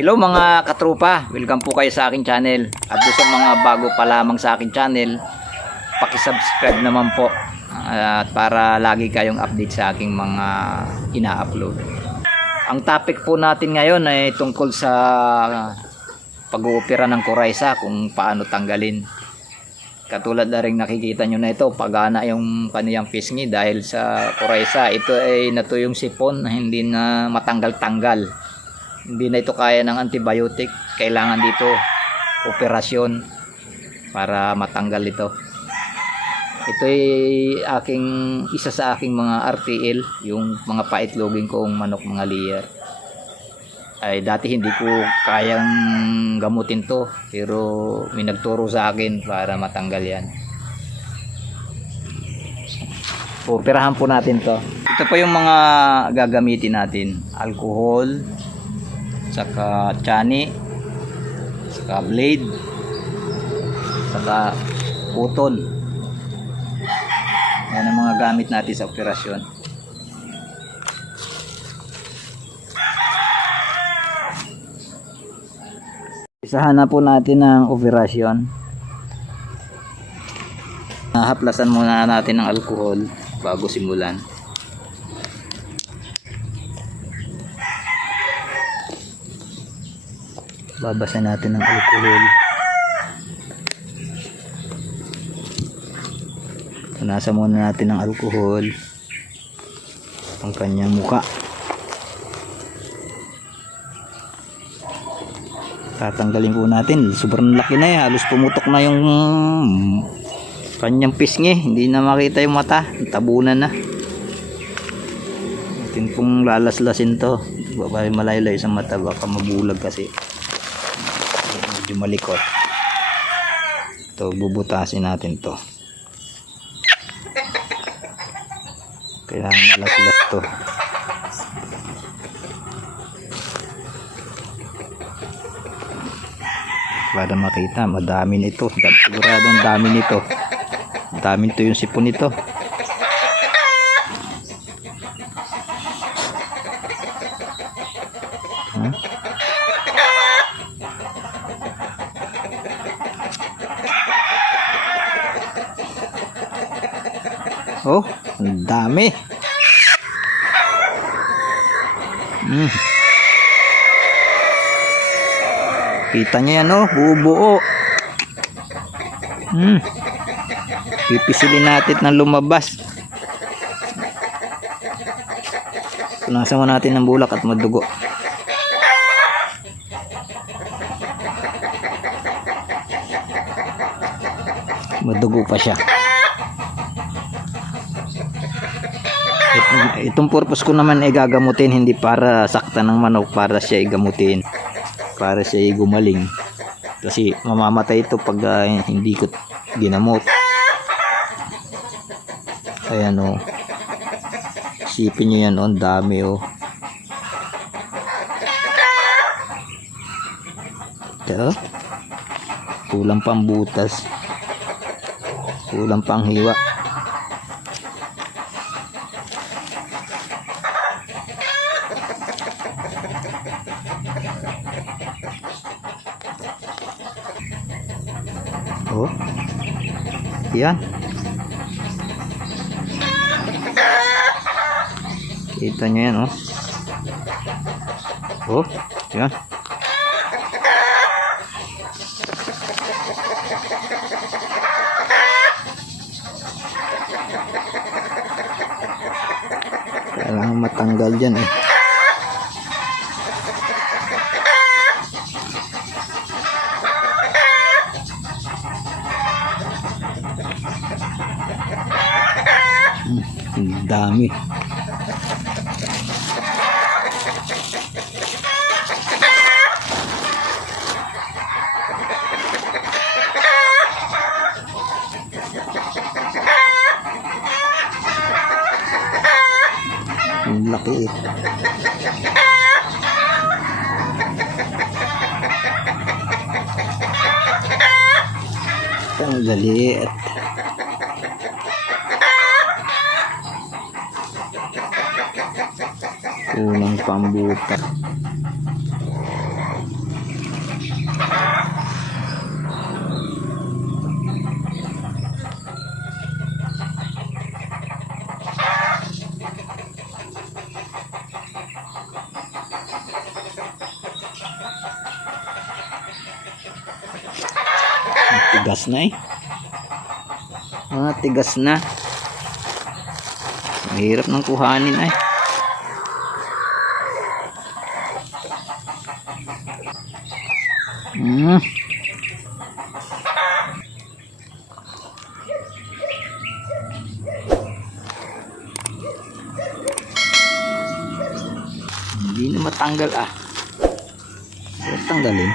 Hello mga katropa, welcome po kayo sa aking channel. At doon sa mga bago pa lamang sa aking channel, paki-subscribe naman po at para lagi kayong update sa aking mga ina-upload. Ang topic po natin ngayon ay tungkol sa pag-uupira ng kuraysa, kung paano tanggalin. Katulad na rin nakikita nyo na ito, pagana yung kaniyang pisngi dahil sa kuraysa. Ito ay natuyong sipon na hindi na matanggal-tanggal. Hindi na ito kaya ng antibiotic. Kailangan dito operasyon para matanggal ito. Ito ay isa sa aking mga RTL, yung mga paitlogin kong manok, mga layer. Ay dati hindi ko kayang gamutin to, pero may nagturo sa akin para matanggal yan. Operahan po natin to. Ito po yung mga gagamitin natin: alcohol, saka chani, saka blade, saka putol. Yan ang mga gamit natin sa operasyon. Isahan na po natin ang operasyon. Haplasan muna natin ng alcohol bago simulan. Babasan natin ng alcohol. Punasan muna natin ng alcohol ang kanyang muka. Tatanggalin po natin. Sobrang laki na yan. Halos pumutok na yung kanyang pisngi. Hindi na makita yung mata. Tabunan na. Natin pong lalaslasin to. Malayo-layo sa mata. Baka mabulag kasi. Medyo malikot. Ito, bubutasin natin to. Kailangan malaslas to. Para makita, madami nito. Sigurado ang dami nito. Dami nito yung sipon nito. Oh, ang dami. Kita nyo yan, oh, buo-buo. Pipisilin natin na lumabas. Punasan mo natin ng bulak at madugo. Madugo pa siya. Itong purpose ko naman ay gagamutin, hindi para saktan ng manok, para siya igamutin, para siya gumaling. Kasi mamamatay ito pag hindi ko ginamot. Ayan o. Isipin nyo yan o. Ang dami o. Ito. Kulang pang butas. Kulang pang hiwa. Oh. Yan. Kita nyo yan, oh. Oh, yan. Kailangan matanggal dyan, eh. Ang dami. Ang laki, eh. Ang laliit. Kulang pambuta. Tigas na eh. Tigas na. Mahirap nang kuhanin ay. Hindi na matanggal ah. Tanggalin.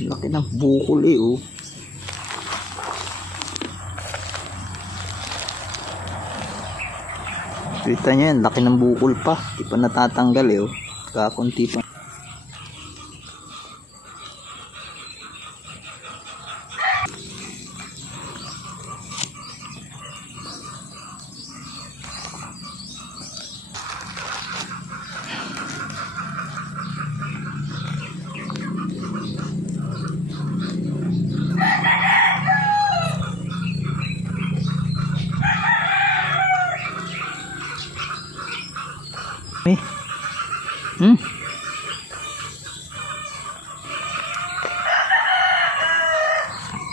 Laki ng bukol eh oh. Kita nyo yan, laki ng bukol pa. Di pa natatanggal eh oh. Kakunti pa.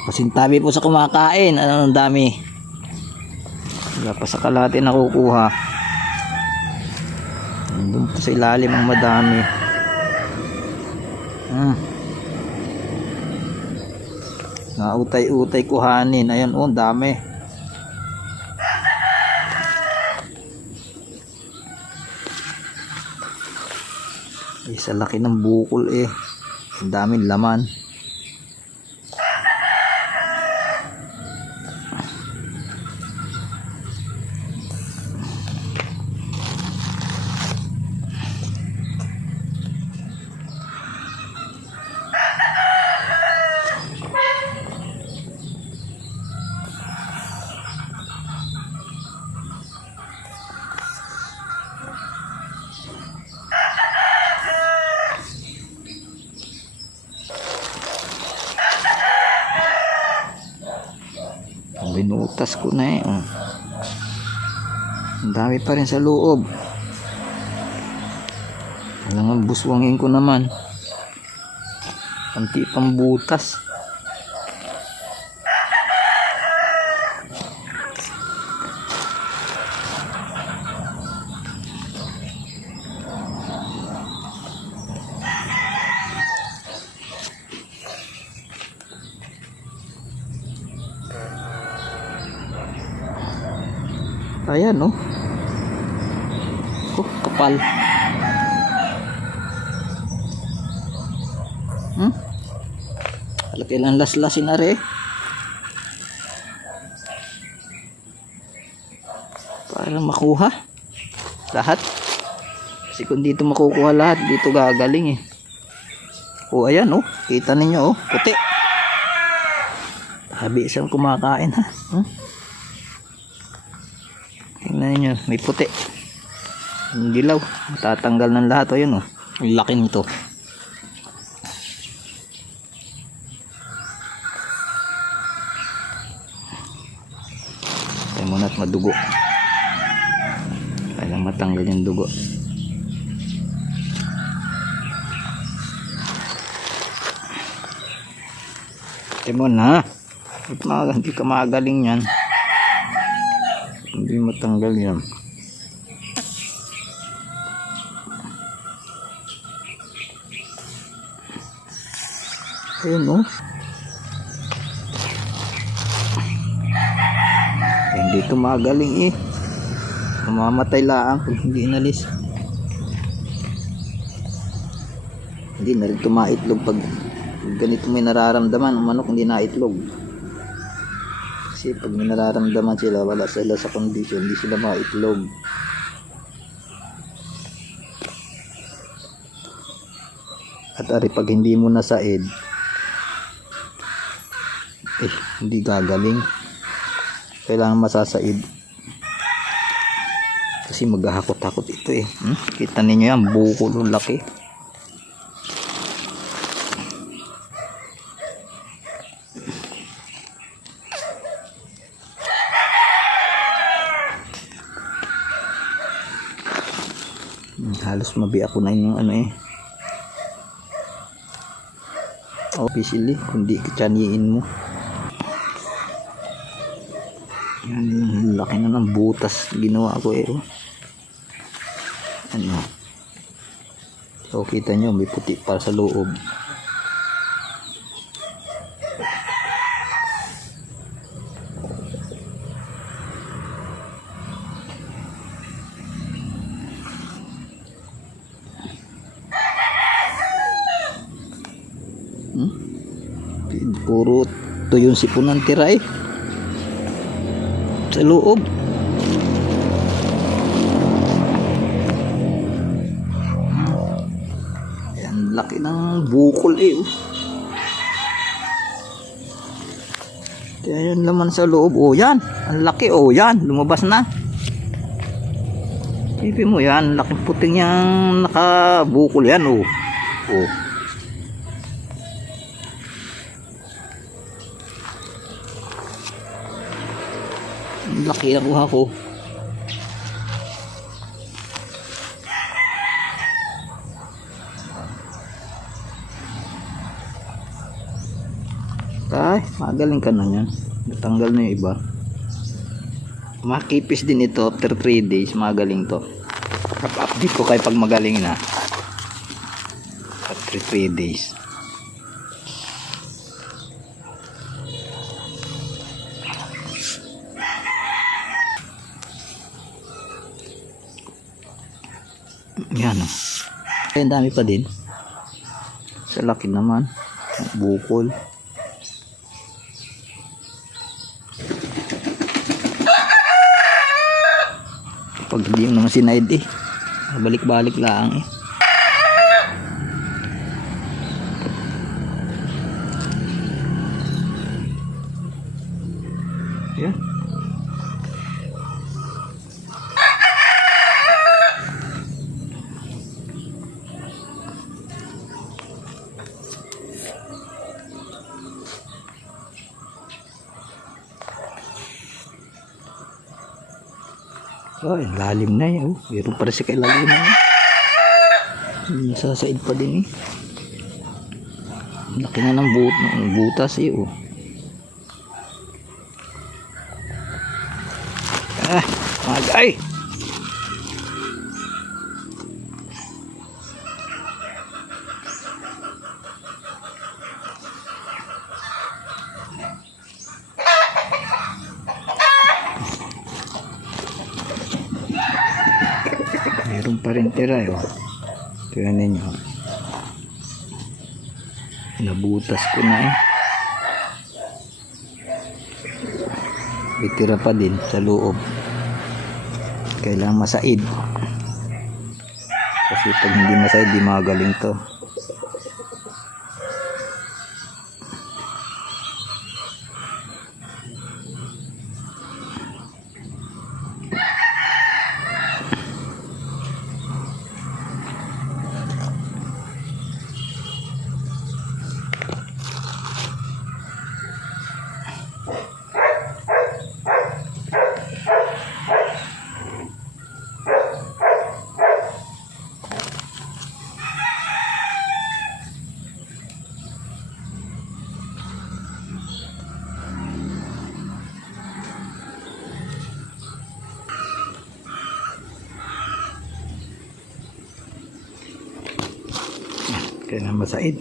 Pasintabi po sa kumakain. Ano ang dami. Wala pa sa kalahati nakukuha. Doon po sa ilalim ang madami. Nautay-utay kuhanin. Ayan oh, dami. Sa laki ng bukol eh. Ang daming laman. Binutas ko na eh. Ang dami pa rin sa loob. Kailangan buswangin ko naman. Kanti pang butas. Ayan oh. Kapal. Kailangan laslasin na rin para makuha lahat. Kasi kung dito makukuha lahat, dito gagaling eh. Oh ayan oh. Kita ninyo oh. Puti. Habi isang kumakain ha. Tingnan niyo, may puti. Ang dilaw, matatanggal ng lahat. Ayun oh. Ang laki nito. Tayo muna at madugo. Kailangan matanggal yung dugo. Tayo muna. Hindi ka magaling yan. Hindi matanggal yan. Ayun oh. Hindi ito magaling eh. Mamamatay lang kung hindi inalis. Hindi na rin tumaitlog pag ganito may nararamdaman. Ang manok hindi naitlog. Kasi pag may nararamdaman sila, wala sila sa kondisyon, hindi sila maitlog. At ari pag hindi mo nasaid, hindi gagaling. Kailangan masasaid. Kasi maghahakot-hakot ito eh. Kita ninyo yan, bukol ng laki. Halos mabiyak ko na yung ano eh. officially, kundi kachaniin mo. Yan, laki na ng butas ginawa ko eh. Oh. Ano? So kita nyo, may puti para sa loob. Puro to yung sipon ng tira eh sa loob. Yan, laki ng bukol eh. Kaya yun laman sa loob. Oh yan, ang laki. Oh yan, lumabas na. Isipin mo yan, laking puting yung nakabukol yan. Oh, oh. Laki na kuha ko. Ay, magaling ka na yan. Natanggal na yung iba. Makipis din ito after 3 days. Magaling to. Update ko kayo pag magaling na. After 3 days. Yan o. Ay, ang dami pa din. Sa laki naman. Bukol. Pag hindi yung naman sinaid eh. Balik-balik lang eh. Yan. Ay, lalim na eh. Oh. Meron pa rin siya kailalim na eh. Sasaid pa din eh. Laki na ng butas eh. Oh. Ah, magay. Meron pa rin tira eh. Tignan ninyo. Nabutas ko na eh. May tira pa din sa loob. Kailangan masaid. Kasi pag hindi masaid, di magaling to. Kailangan masaid.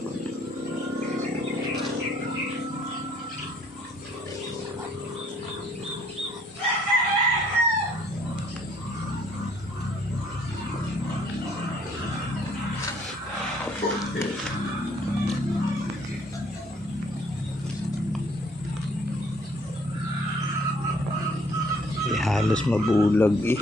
Halos mabulag eh.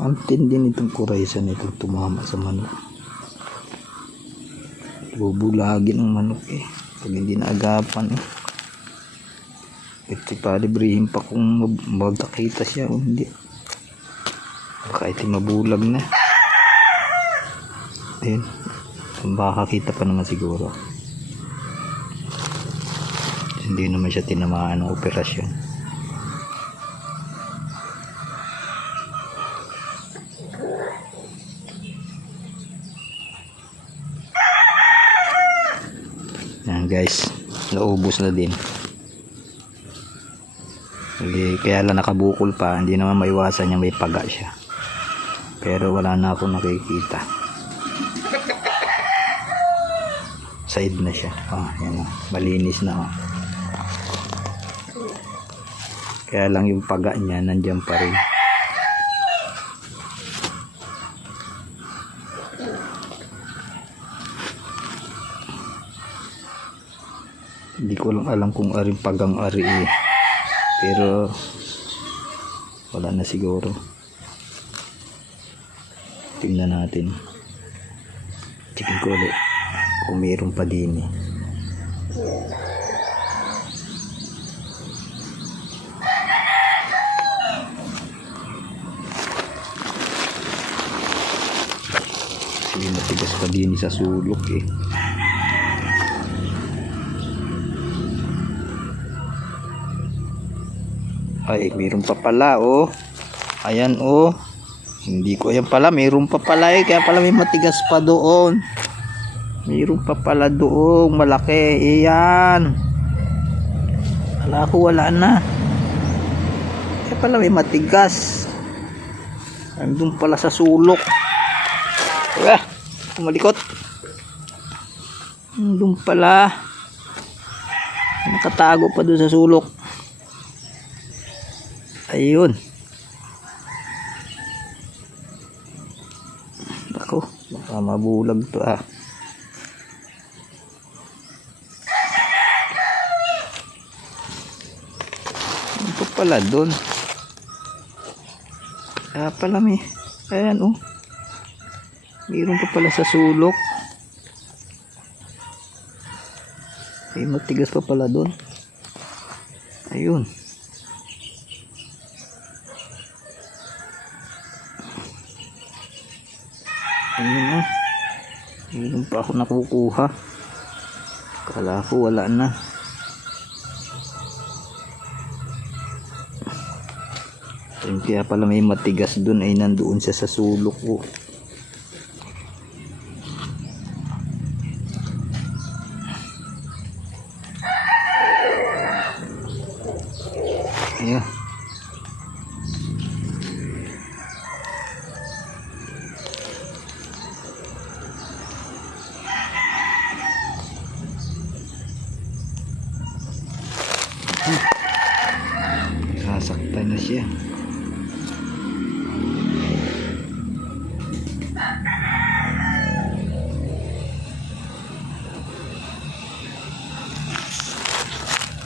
Ang tindi nitong kuraysa nitong tumama sa manok. Bubulagin ang manok eh. Pag hindi naagapan eh. Ito palibrihin pa kung magkakita siya o hindi. Baka ito mabulag na. Ayun. Baka kita pa naman siguro. Hindi naman siya tinamaan ng operasyon. Yan guys, naubos na din. Kaya lang nakabukol pa, hindi naman maiwasan niya may paga siya. Pero wala na akong nakikita. Side na siya. Yan, malinis na. Kaya lang yung paga niya nandiyan pa rin. Hindi ko lang alam kung aring pagang ari eh. Pero wala na siguro. Tingnan natin. Checkin ko ulit kung mayroon pa din eh. Kasi matigas pa din sa sulok eh. Ay, mayroon pa pala oh. Ayan oh. Hindi ko ayan pala, mayroon pa pala eh. Kaya pala may matigas pa doon. Mayroon pa pala doon, malaki. Ayan. Wala ko, wala na. Kaya pala may matigas. Andun pala sa sulok. Kumalikot. Andun pala. Nakatago pa doon sa sulok. Ayun. Ako, baka mabulag to ah. Ano pa pala doon? Pala may. Ayan oh. Mayroon pa pala sa sulok. May matigas pa pala doon. Ayun. Ayun oh. Ayun pa ako nakukuha. Kala ko wala na. Ayun, kaya pala may matigas dun ay nandoon siya sa sulok ko. Ayan. Sasaktan na siya.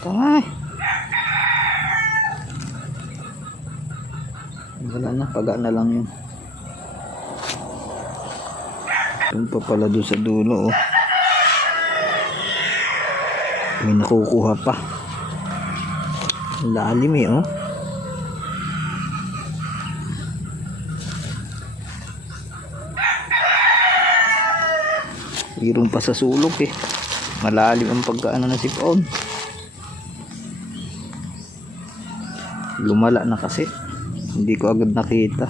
Ay. Wala na, paga na lang yun. Yung pa pala doon sa dulo oh. May nakukuha pa. Lalim eh oh. Mayroon pa sa sulok eh. Malalim ang pagkaano na sipon. Lumala na kasi. Hindi ko agad nakita.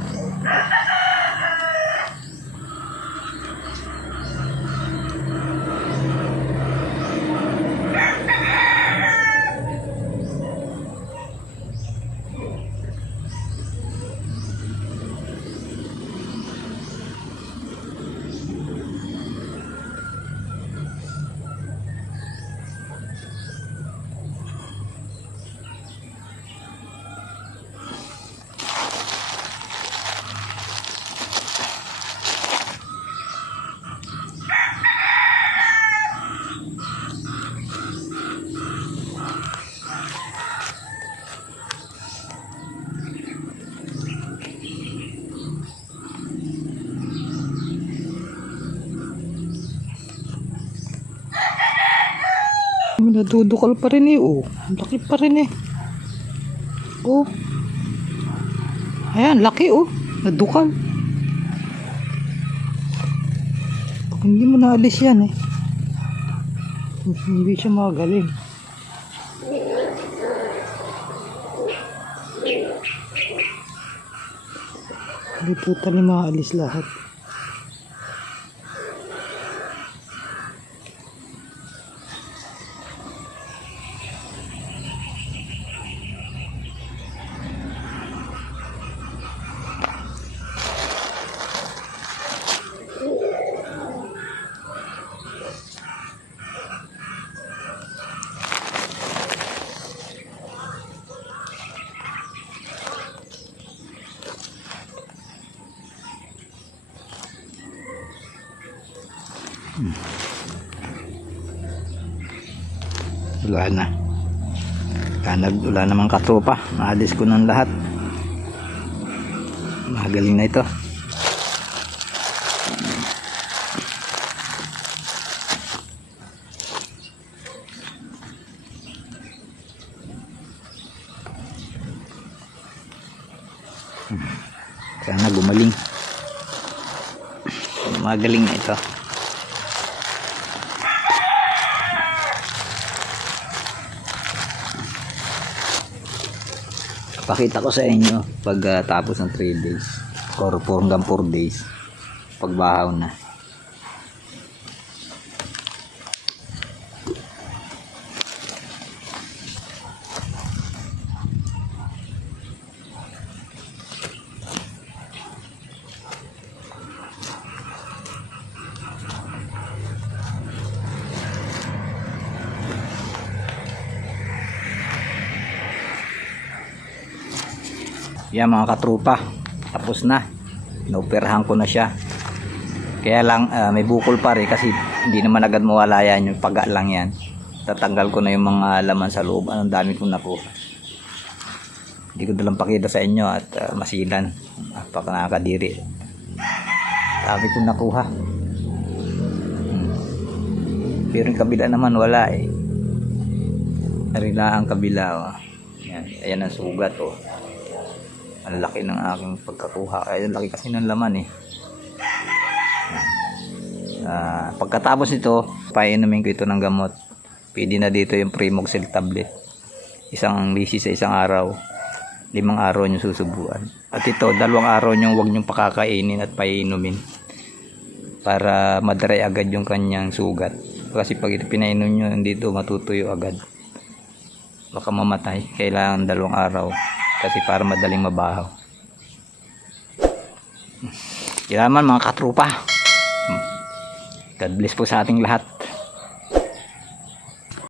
Nadudukal pa rin eh oh. Laki pa rin eh. Oh. Ayan, laki oh. Nadukal. Pag hindi mo naalis yan eh. Hindi siya magaling. Hindi po tali maalis lahat. Wala na. Wala namang katropa. Naalis ko ng lahat. Magaling na ito. Sana gumaling. Magaling na ito. Pakita ko sa inyo pag tapos ng 3 days or 4 hanggang 4 days pagbahaw na. Yan mga katrupa, tapos na. Naoperahan ko na siya. Kaya lang may bukol pa rin kasi hindi naman agad mawala yan, yung paga lang yan. Tatanggal ko na yung mga laman sa loob. Anong dami kong nakuha. Hindi ko dalang pakita sa inyo at masilan. Napaka nakakadiri. Dami kong nakuha. Pero yung kabila naman wala eh. Narila ang kabila. Oh. Yan. Ayan ang sugat oh. Ang laki ng aking pagkakuha. Ay, ang laki kasi ng laman eh. Pagkatapos nito, painumin ko ito ng gamot. Pwede na dito yung Primoxil tablet. Isang bisis sa isang araw. 5 araw nyo susubuan. At ito, 2 araw nyo huwag nyo pakakainin at painumin. Para madaray agad yung kanyang sugat. Kasi pag ito pinainom nyo, hindi ito matutuyo agad. Baka mamatay. Kailangan 2 araw. Kasi para madaling mabahaw. Kailangan mga katrupa. God bless po sa ating lahat.